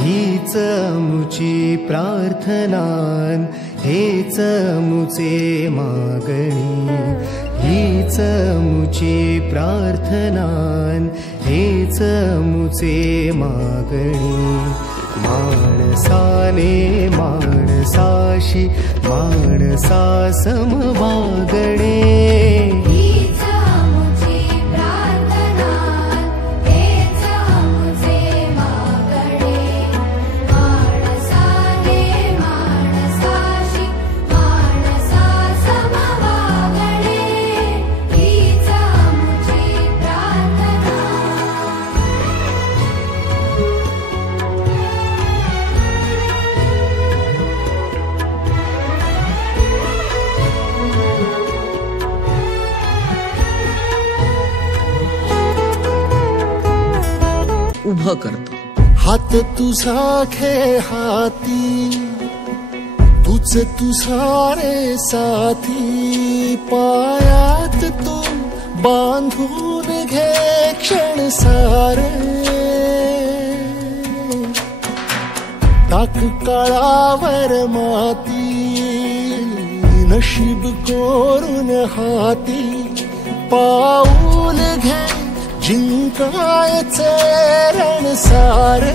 हीच मुची प्रार्थनान हेच मुचे मागणी हीच मुची प्रार्थनान हेच मुचे मागणी माणसाने माणसाशी माणसा समवागणे उभं करतो. हात तुझा घे हाती तुझ तुझारे साथी पायात तू बांधून घे क्षण सारे टाक काळावर माती नशीब कोरून हाती पाऊल घे जिंकायचे रण सारे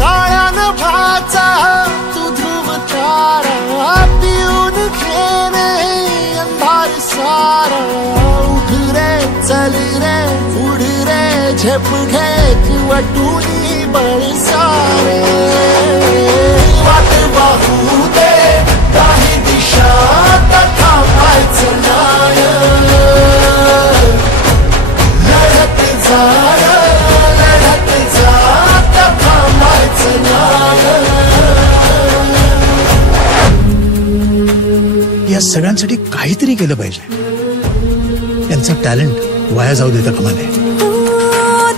काळ्या नभाचा तू ध्रुव तारा पिऊन घेणे अंधार सारा उठ रे चल रे उड रे झेप घे किंवा टुनी बळ सारे वाट वाहू दे काही दिशा थांबायचं नाही या सगळ्यांसाठी काहीतरी केलं पाहिजे. यांचं टॅलेंट वाया जाऊ देता कामा नये.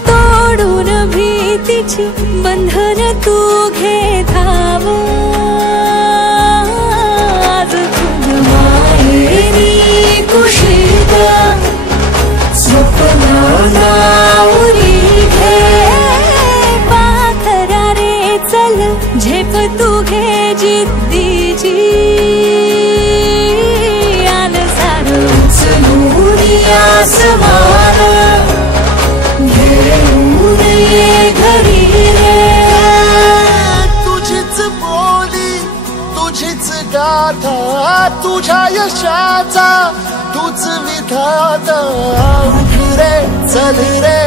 तोडून भीतीची बंधन तू घे धाव आज तुझ माहेरी कुशीत स्वप्नाला उरी घे पाखरा रे चल झेप तू घे जिद्दीची आल सारं उचलून आसमान घेऊन ये घरी रे तुझीच बोली तुझीच गाथा तुझ्या यशाचा तूच विधाता उठ रे चल रे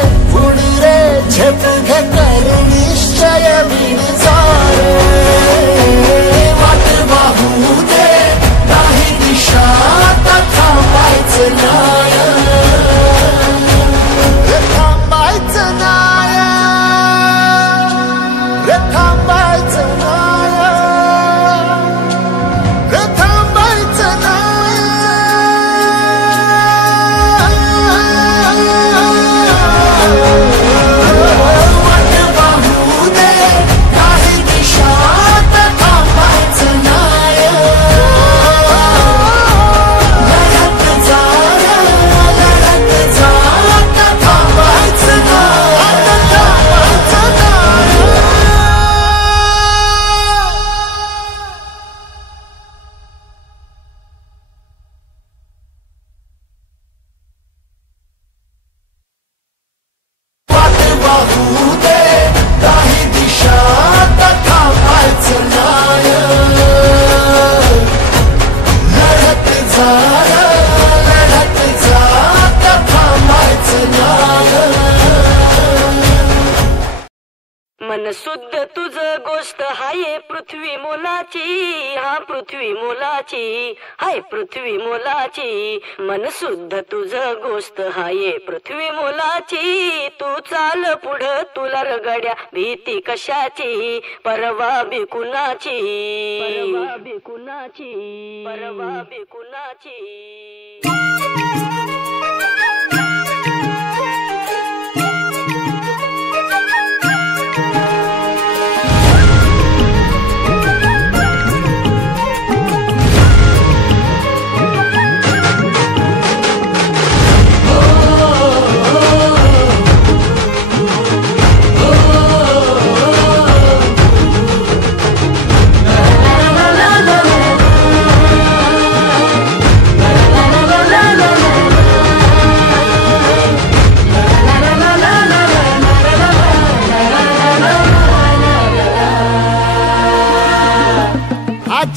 उड रे झेप घे कर निश्चय विणसारे वाट वाहू दे नाही दिशा थांबायचं नाही थांबायचं नाही थांबायचं नाही थांबायचं नाही वाट वाहू दे काही दिशा थांबायचं नाही लढत जा थांबायचं नाही थांबायचं नाही. वाट वाहू दे काही दिशा थांबायचं नाही लढत जा थांबायचं नाही. मन शुद्ध तुझ गोष्ट हाय पृथ्वी मोलाची हा पृथ्वी मोलाची हाय पृथ्वी मोलाची मन शुद्ध तुझ गोष्ट हाय पृथ्वी मोलाची तू चाल पुढं तुला रगड्या भीती कशाची परवा बी कुणाची परवा बी कुणाची परवा बी कुणाची.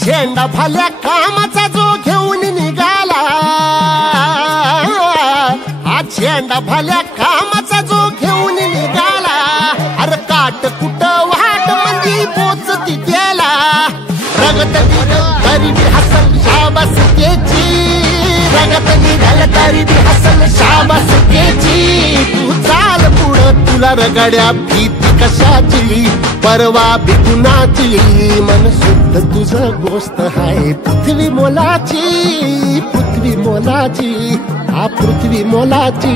झेंडा भल्या कामाचा जो घेऊन निघाला, हा झेंडा भल्या कामाचा जो घेऊन निघाला, अरे काट कुट वाट मंदी पोचती त्याला, रगत निघल तरी बी हसल शाबास केची, रगत निघल तरी बी हसल शाबास केची, तू चाल पुढं तुला रगड्या भीती कशाची, परवा भी कुणाची, मन शुद्ध तुझं गोष्ट हाय पृथ्वी मोलाची, पृथ्वी मोलाची, हा पृथ्वी मोलाची,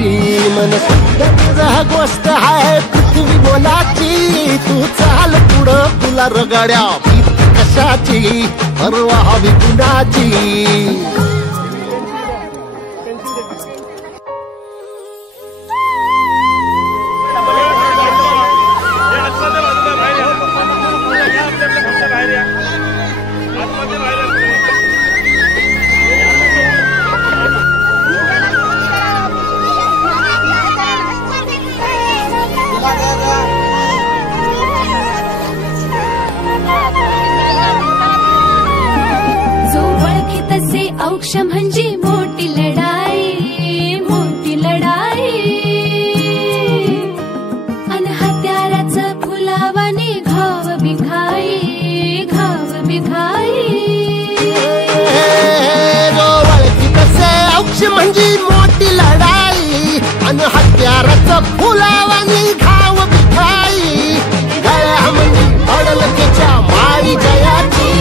मन शुद्ध तुझं गोष्ट हाय पृथ्वी मोलाची, तू चाल पुढं तुला रगड्या भीती कशाची, परवा हवी कुणाची. औक्ष म्हणजे मोठी लढाई, मोठी लढाई, अन हत्याराचं फुलावाने घाव बिघाई, घाव बिघाई, औक्ष म्हणजे मोठी लढाई, अन हत्याराचं फुलावाने घाव बिघाई, गळ्यामध्ये पडल त्याच्या माळी जयाची,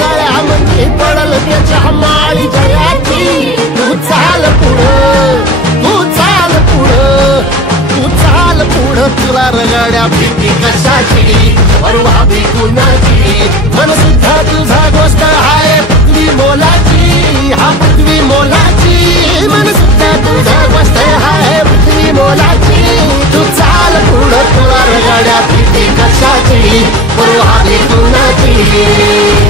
गळ्यामध्ये पडल त्याच्या माळी जयाची, तू चाल पुढं, तू चाल पुढं, तू चाल पुढं, तुला रगड्या भीती कशाची, परवा भी कुणाची, मन सुद्धा तुझा गोष्ट हाय पृथ्वी मोलाची, हा पृथ्वी मोलाची, मन